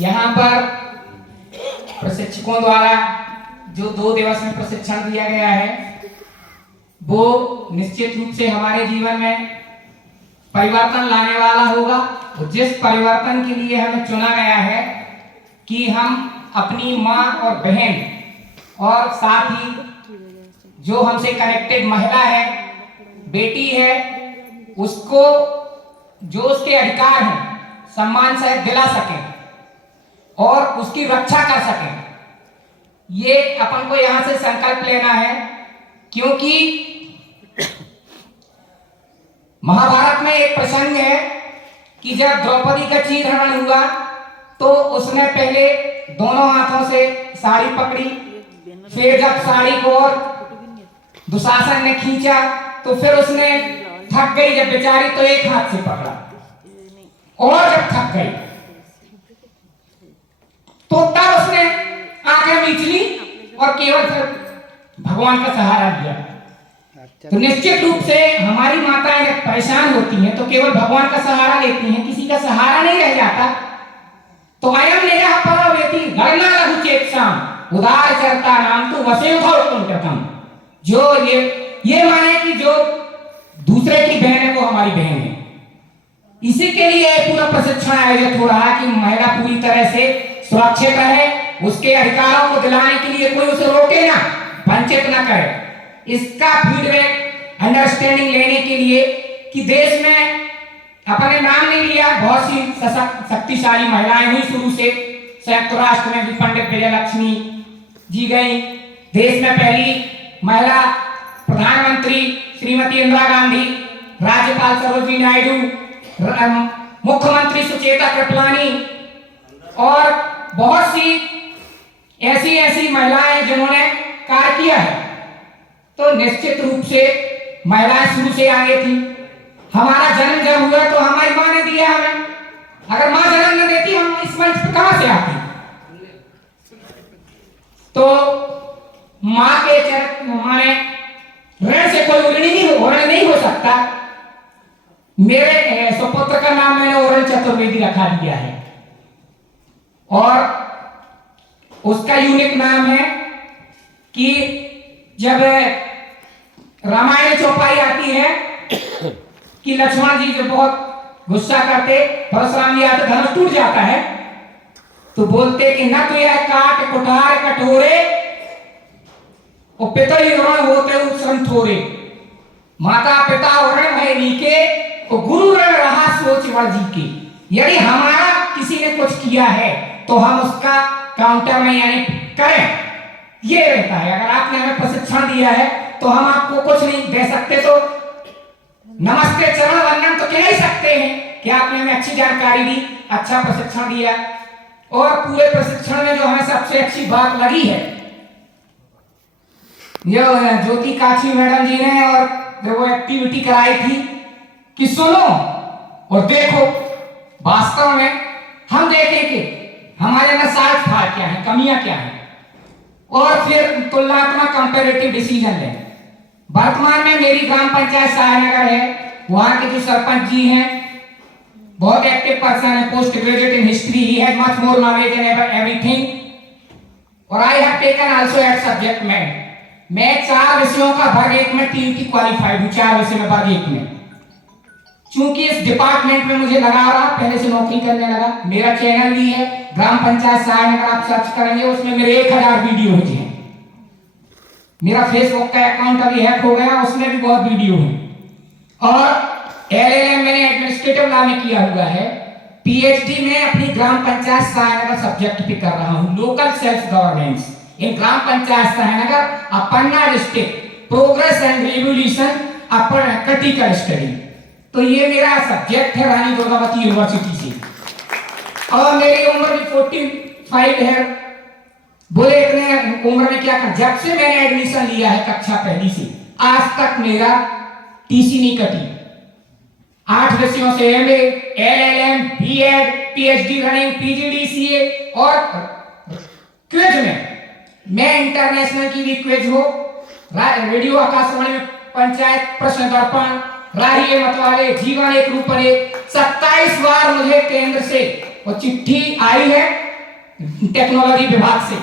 यहाँ पर प्रशिक्षकों द्वारा जो 2 दिवस में प्रशिक्षण दिया गया है वो निश्चित रूप से हमारे जीवन में परिवर्तन लाने वाला होगा। और जिस परिवर्तन के लिए हमें चुना गया है कि हम अपनी माँ और बहन और साथ ही जो हमसे कनेक्टेड महिला है, बेटी है, उसको जो उसके अधिकार हैं सम्मान से दिला सकें और उसकी रक्षा कर सकें। ये अपन को यहां से संकल्प लेना है, क्योंकि महाभारत में एक प्रसंग है कि जब द्रौपदी का चीरहरण हुआ तो उसने पहले दोनों हाथों से साड़ी पकड़ी, फिर जब साड़ी को और दुशासन ने खींचा तो फिर उसने थक गई जब बेचारी तो एक हाथ से पकड़ा, और जब थक गई तो तब उसने आंखें मीच ली और केवल फिर भगवान का सहारा लिया। तो निश्चित रूप से हमारी माताएं जब परेशान होती हैं तो केवल भगवान का सहारा लेती हैं, किसी का सहारा नहीं रह जाता। तो अयम नेहा परवेति गणना लघु चेतसाम उदार चरता नाम तो वसेवधौ कुंटकम। जो ये माने कि जो दूसरे की बहन है वो हमारी बहन है। इसी के लिए पूरा प्रशिक्षण आयोजित हो रहा है कि महिला पूरी तरह से सुरक्षित रहे, उसके अधिकारों को दिलाने के लिए कोई उसे रोके ना, वंचित ना करे। इसका फीडबैक अंडरस्टैंडिंग लेने के लिए कि देश में अपने नाम नहीं लिया, बहुत सी शक्तिशाली महिलाएं हुई शुरू से। संयुक्त राष्ट्र में भी पंडित विजयलक्ष्मी जी गई, देश में पहली महिला प्रधानमंत्री श्रीमती इंदिरा गांधी, राज्यपाल सरोजिनी नायडू, मुख्यमंत्री सुचेता कृपलानी और बहुत सी ऐसी महिलाएं जिन्होंने कार्य किया है। तो निश्चित रूप से महिलाएं शुरू से आगे थी। हमारा जन्म जब हुआ तो हमारी मां ने दिया हमें, अगर मां जन्म न देती हम इस मंच पर कहां से आते। तो मां के माने ऋण से कोई ऋण नहीं हो सकता। मेरे सुपुत्र का नाम मैंने ओरण चतुर्वेदी रखा दिया है और उसका यूनिक नाम है कि जब रामायण चौपाई आती है कि लक्ष्मण जी जो बहुत गुस्सा करते, परशुराम जी आते, धनुष टूट जाता है तो बोलते कि न तो यह काट कुठार कठोरे और पिता ही ऋण होते उत्सम थोरे। माता पिता ऋण है नीके और गुरु ऋण रहा सोच जी के। यदि हमारा किसी ने कुछ किया है तो हम उसका काउंटर में यानी करें, ये रहता है। अगर आपने हमें प्रशिक्षण दिया है तो हम आपको कुछ नहीं दे सकते तो नमस्ते चरण वंदन तो कह ही सकते हैं कि आपने हमें अच्छी जानकारी दी, अच्छा प्रशिक्षण दिया। और पूरे प्रशिक्षण में जो हमें सबसे अच्छी बात लगी है जो ज्योति काछी मैडम जी ने और जो वो एक्टिविटी कराई थी कि सुनो और देखो, वास्तव में हम देखेंगे हमारे अंदर साठ फाड़ क्या है, कमियां क्या है, और फिर तुलनात्मक कंपैरेटिव डिसीजन लें। वर्तमान में मेरी ग्राम पंचायत सहायनगर है, वहां के जो सरपंच जी हैं बहुत एक्टिव पर्सन है, post graduate in history, he has much more knowledge in everything. और I have taken also at subject में मैं 4 विषयों का वर्ग 1 में टीईटी क्वालिफाइड हूं, 4 विषय में वर्ग 1 में। चूंकि इस डिपार्टमेंट में मुझे लगा रहा, पहले से नौकरी करने लगा। मेरा चैनल भी है ग्राम पंचायत सहायनगर, आप सर्च करेंगे उसमें मेरे 1000 वीडियो हैं। मेरा फेसबुक का अकाउंट अभी हैक हो गया, उसमें भी बहुत वीडियो है। और एलएलएम मैंने एडमिनिस्ट्रेटिव लॉ में किया हुआ है। पीएचडी में अपनी ग्राम पंचायत सहायनगर सब्जेक्ट पे कर रहा हूं, local self governance in gram panchayat Sahaynagar, Panna district, progress and revolution upper critical study. तो ये मेरा सब्जेक्ट है रानी दुर्गावती यूनिवर्सिटी से। और मेरी उम्र भी 45 है। बोले इतने उम्र में क्या कर, जब से मैंने एडमिशन लिया है कक्षा पहली से आज तक मेरा टीसी नहीं कटी। 8 विषयों से MA, LLM, BEd, PhD running, PGDCA और क्विज में मैं इंटरनेशनल की भी क्विज हो, रेडियो आकाशवाणी में पंचायत प्रश्न दर्पण, राही मतवाले, जीवन एक रूप 27 बार मुझे केंद्र से और चिट्ठी आई है टेक्नोलॉजी विभाग से